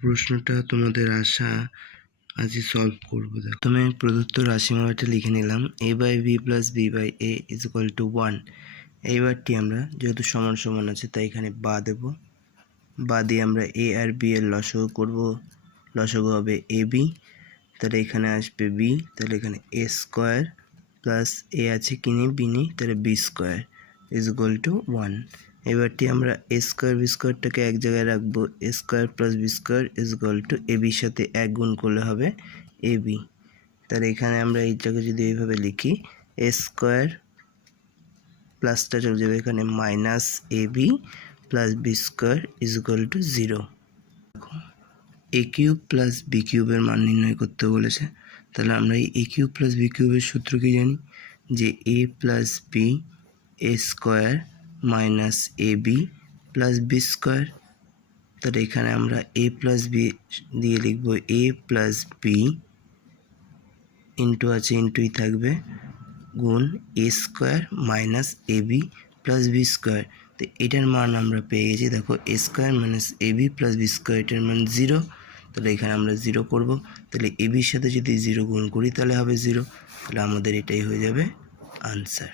প্রশ্নটা তোমাদের আজই সলভ করবো। দেখো তুমি প্রদত্ত রাশিমালাটা লিখে নিলাম, a/b+b/a=1। এইবারটি আমরা যেহেতু সমান সমান আছে তাই এখানে বা দেব, বা দিয়ে আমরা a আর b এর লসাগু করব। লসাগু হবে ab, তাহলে এখানে আসবে b, তাহলে এখানে a স্কোয়ার প্লাস a আছে কি নেই b নেই, তাহলে b স্কোয়ার =1। এবারটি আমরা a স্কোয়ার b স্কোয়ারটাকে এক জায়গায় রাখবো, a square plus b square ab এর সাথে 1 গুণ করলে হবে ab। তাহলে এখানে আমরা এইটাকে যদি এইভাবে লিখি, a স্কোয়ার প্লাসটা চলে যাবে এখানে minus ab plus b square =0। দেখো a কিউব প্লাস b কিউবের মান নির্ণয় করতে বলেছে, তাহলে আমরা এই a কিউব প্লাস b কিউবের সূত্র কি জানি, যে a plus b a square minus ab plus b square. তাহলে এখানে আমরা a প্লাস b দিয়ে লিখব a প্লাস b ইন্টু আছে ইন্টুই থাকবে গুণ a square minus ab plus b square. তো এটার মান আমরা পেয়ে গেছি, দেখো a square minus ab plus b square, এটার মান 0। তাহলে এখানে আমরা 0 করব, তাহলে ab এর সাথে যদি 0 গুণ করি তাহলে হবে 0। তাহলে আমাদের এটাই হয়ে যাবে আনসার।